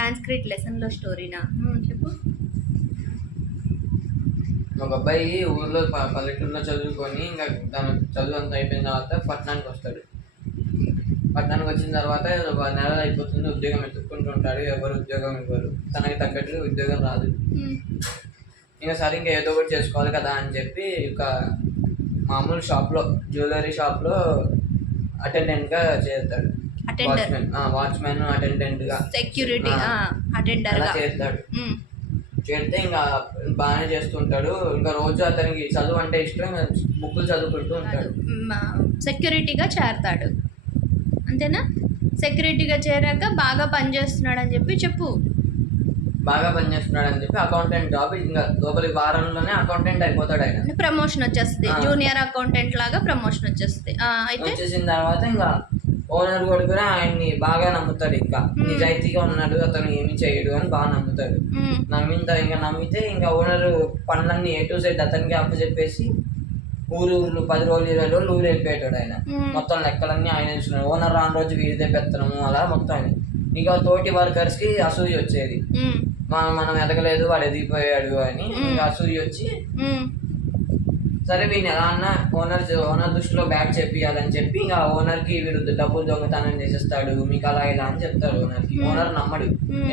Sanskrit లెసన్లో స్టోరీనా? చెప్పు. ఒక అబ్బాయి ఊర్లో ప- పల్లెటూరులో చదువుకొని ఇంకా తన చదువు అంతా అయిపోయిన తర్వాత పట్టణానికి వస్తాడు. పట్టణానికి వచ్చిన తర్వాత ఒక నెల అయిపోతుంది ఉద్యోగం ఎత్తుక్కుంటూ ఉంటాడు. ఎవరు ఉద్యోగం ఇవ్వరు. తనకి తగ్గట్టుగా ఉద్యోగం రాదు. ఇంకా సరే ఇంకా ఏదో ఒకటి చేసుకోవాలి కదా అని చెప్పి ఒక మామూలు షాప్లో జ్యువెలరీ షాప్లో అటెండెంట్గా చేస్తాడు. అటెండర్ వాచ్మెన్ వాచ్మెన్ అటెండెంట్గా సెక్యూరిటీ ఆ. అటెండర్గా అలా చేస్తాడు. చేస్తే ఇంకా బాగానే చేస్తుంటాడు. ఇంకా రోజు అతనికి చదువు అంటే ఇష్టం ఇంకా బుక్కులు చదువుకుంటూ ఉంటాడు. సెక్యూరిటీగా చేరతాడు. అంతేనా? సెక్యూరిటీగా చేరాక బాగా పనిచేస్తున్నాడు అని చెప్పి చెప్పు. బాగా పనిచేస్తున్నాడు అని చెప్పి అకౌంటెంట్ జాబ్ ఇంకా లోపలి వారంలోనే అకౌంటెంట్ అయిపోతాడు ఆయన. ప్రమోషన్ వచ్చేస్తుంది. జూనియర్ అకౌంటెంట్ లాగా ప్రమోషన్ వచ్చేస్తుంది. అయితే? వచ్చేసిన తర్వాత ఇంకా ఓనర్ కూడా కూడా ఆయన్ని బాగా నమ్ముతాడు ఇంకా. నిజాయితీగా ఉన్నాడు అతను ఏమి చేయడు అని బాగా నమ్ముతాడు. మ్మ్. నమ్మిన ఇంకా నమ్మితే ఇంకా ఓనర్ పనులన్నీ ఏ టు సైడ్ అతనికి అప్పచెప్పేసి ఊరు ఊరు పది రోజులు ఇరవై రోజులు ఊరు వెళ్ళిపోయాడు ఆయన. మొత్తం లెక్కలన్నీ ఆయన చూస్తున్నాడు ఓనర్ రాని రోజు వీడితే పెత్తనము అలా మొత్తం ఆయన. ఇంకా తోటి వర్కర్స్కి అసూయ వచ్చేది. మనం మనం ఎదగలేదు వాడు ఎదిగిపోయాడు అని ఇంకా అసూయ వచ్చి. సరే వీడిని ఎలా అన్నా ఓనర్ ఓనర్ దృష్టిలో బ్యాక్ చెప్పియాలని చెప్పి ఇంకా ఓనర్కి వీడు డబ్బులు దొంగతనం చేసేస్తాడు మీకు అలా ఇలా అని చెప్తాడు ఓనర్కి ఓనర్ నమ్మడు.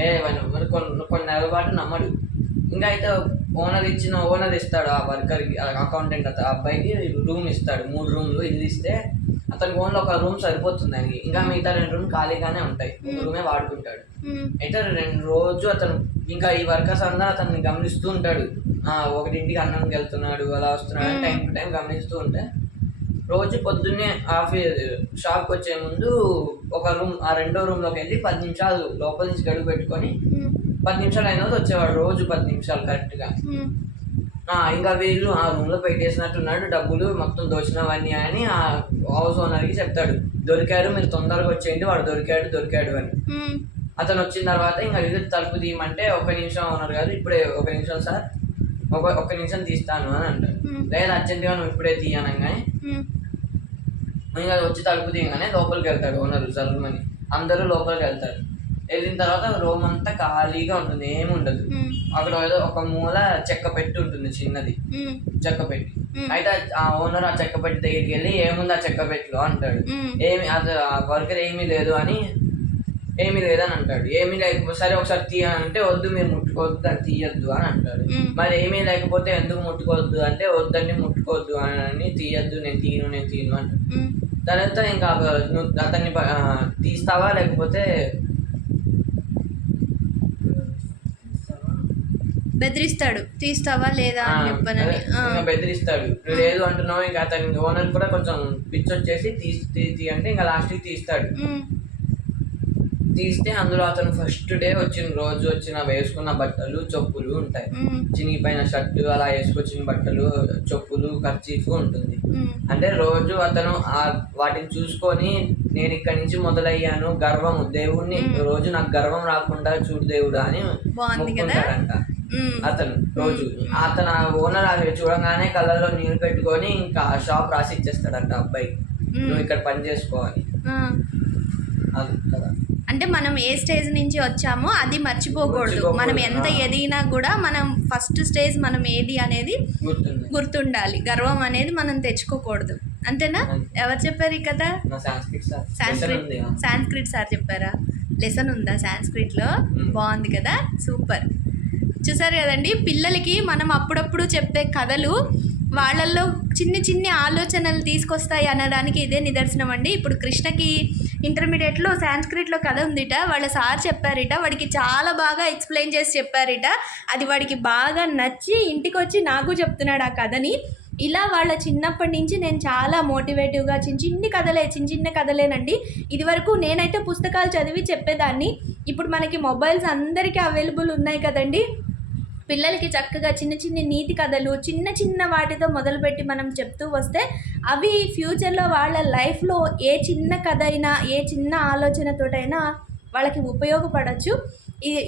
ఏ కొన్ని కొన్ని నెలల పాటు నమ్మడు. ఇంకా అయితే ఓనర్ ఇచ్చిన ఓనర్ ఇస్తాడు ఆ వర్కర్కి అకౌంటెంట్ ఆ అబ్బాయికి రూమ్ ఇస్తాడు. మూడు రూమ్లు ఇల్లు ఇస్తే అతనికి ఓన్లీ ఒక రూమ్ సరిపోతుంది ఆయనకి ఇంకా మిగతా రెండు రూమ్ ఖాళీగానే ఉంటాయి. రూమే వాడుకుంటాడు. మ్మ్. అయితే రెండు రోజు అతను ఇంకా ఈ వర్కర్స్ అందరూ అతన్ని గమనిస్తూ ఉంటాడు. ఆ, ఒకటింటికి అన్నంకి వెళ్తున్నాడు అలా వస్తున్నాడు. టైం టు టైం గమనిస్తూ ఉంటే రోజు పొద్దున్నే ఆఫీస్ షాప్కి వచ్చే ముందు ఒక రూమ్ ఆ రెండో రూమ్లోకి వెళ్ళి పది నిమిషాలు లోపల నుంచి గడువు పెట్టుకొని. పది నిమిషాలు అయిన వచ్చేవాడు రోజు పది నిమిషాలు కరెక్ట్గా. ఇంకా వీళ్ళు ఆ రూమ్లో పెట్టేసినట్టున్నాడు డబ్బులు మొత్తం దోచినవన్నీ అని ఆ హౌస్ ఓనర్కి చెప్తాడు దొరికాడు మీరు తొందరగా వచ్చేయండి వాడు దొరికాడు దొరికాడు అని. అతను వచ్చిన తర్వాత ఇంకా ఇది తలుపు తీయమంటే ఒక నిమిషం ఉన్నారు కాదు ఇప్పుడే ఒక నిమిషం సార్ ఒక ఒక్క నిమిషం తీస్తాను అని అంటాడు. లేదా అర్జెంటుగా నువ్వు ఇప్పుడే తీయనంగానే. ఇంకా వచ్చి తలుపు తీయగానే లోపలికి వెళ్తాడు ఓనర్ చదువుమని అందరూ లోపలికి వెళ్తారు వెళ్ళిన తర్వాత రూమ్ అంతా ఖాళీగా ఉంటుంది ఏమి ఉండదు. అక్కడ ఏదో ఒక మూల చెక్క పెట్టి ఉంటుంది చిన్నది. చెక్క పెట్టి. అయితే ఆ ఓనర్ ఆ చెక్క పెట్టి దగ్గరికి వెళ్ళి ఏముంది ఆ చెక్క పెట్టిలో అంటాడు. ఏమి అది ఆ వర్కర్ ఏమీ లేదు అని ఏమీ లేదని అంటాడు ఏమీ లేకపోతే సరే ఒకసారి తీయ అంటే వద్దు మీరు ముట్టుకోవద్దు దాన్ని తీయొద్దు అని అంటాడు. మరి ఏమీ లేకపోతే ఎందుకు ముట్టుకోవద్దు అంటే వద్దండి ముట్టుకోవద్దు అని తీయద్దు నేను తీయను నేను తీయను అంటాడు. తర్వాత ఇంకా అతన్ని తీస్తావా లేకపోతే బెదిరిస్తాడు. తీస్తావా లేదా? అని చెప్పనని. బెదిరిస్తాడు. లేదు అంటున్నావు ఇంకా అతని ఓనర్ కూడా కొంచెం పిచ్చి వచ్చేసి తీసి అంటే ఇంకా లాస్ట్కి తీస్తాడు. తీస్తే అందులో అతను ఫస్ట్ డే వచ్చిన రోజు వచ్చిన వేసుకున్న బట్టలు చెప్పులు ఉంటాయి. చినిగిపోయిన షర్టు అలా వేసుకొచ్చిన బట్టలు చెప్పులు ఖర్చీఫ్ ఉంటుంది. అంటే రోజు అతను ఆ వాటిని చూసుకొని నేను ఇక్కడి నుంచి మొదలయ్యాను గర్వము దేవుణ్ణి. రోజు నాకు గర్వం రాకుండా చూడు దేవుడు అని మ్మ్. అతను రోజు. అతను ఓనర్ అది చూడగానే కళ్ళలో నీళ్ళు పెట్టుకొని ఇంకా షాప్ రాసి ఇచ్చేస్తాడంట అబ్బాయి. నువ్వు ఇక్కడ పని చేసుకోవాలి ఆ. అది కదా. అంటే మనం ఏ స్టేజ్ నుంచి వచ్చామో అది మర్చిపోకూడదు. మనం ఎంత. ఎదిగినా కూడా మనం ఫస్ట్ స్టేజ్ మనం ఏది అనేది గుర్తుండాలి. గర్వం అనేది మనం తెచ్చుకోకూడదు. అంతేనా? అంతే. ఎవరు చెప్పారు ఈ కథ? Sanskrit Sanskrit sir. చెప్పారా? లెసన్ ఉందా? సాంస్క్రిట్లో. బాగుంది కదా? సూపర్. చూసారు కదండి? పిల్లలకి మనం అప్పుడప్పుడు చెప్పే కథలు వాళ్ళల్లో చిన్ని చిన్ని ఆలోచనలు తీసుకొస్తాయి అనడానికి ఇదే నిదర్శనం అండి. ఇప్పుడు కృష్ణకి ఇంటర్మీడియట్లో సాంస్క్రిట్లో కథ ఉందిట. వాళ్ళ సార్ చెప్పారిట. వాడికి చాలా బాగా ఎక్స్ప్లెయిన్ చేసి చెప్పారిట. అది వాడికి బాగా నచ్చి ఇంటికి వచ్చి నాకు చెప్తున్నాడు ఆ కథని. ఇలా వాళ్ళ చిన్నప్పటి నుంచి నేను చాలా మోటివేటివ్గా చిన్న చిన్ని కథలే చిన్న చిన్న కథలేనండి. ఇదివరకు నేనైతే పుస్తకాలు చదివి చెప్పేదాన్ని. ఇప్పుడు మనకి మొబైల్స్ అందరికీ అవైలబుల్ ఉన్నాయి కదండి. పిల్లలకి చక్కగా చిన్న చిన్న నీతి కథలు చిన్న చిన్న వాటితో మొదలుపెట్టి మనం చెప్తూ వస్తే అవి ఫ్యూచర్లో వాళ్ళ లైఫ్లో ఏ చిన్న కథ అయినా ఏ చిన్న ఆలోచనతోటైనా వాళ్ళకి ఉపయోగపడవచ్చు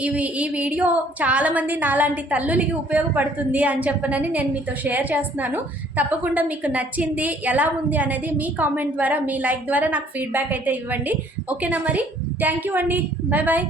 ఇవి ఈ వీడియో చాలామంది నాలాంటి తల్లులకి ఉపయోగపడుతుంది అని చెప్పనని నేను మీతో షేర్ చేస్తున్నాను. తప్పకుండా మీకు నచ్చింది ఎలా ఉంది అనేది మీ కామెంట్ ద్వారా మీ లైక్ ద్వారా నాకు ఫీడ్బ్యాక్ అయితే ఇవ్వండి. ఓకేనా మరి? థ్యాంక్ యూ అండి బాయ్ బాయ్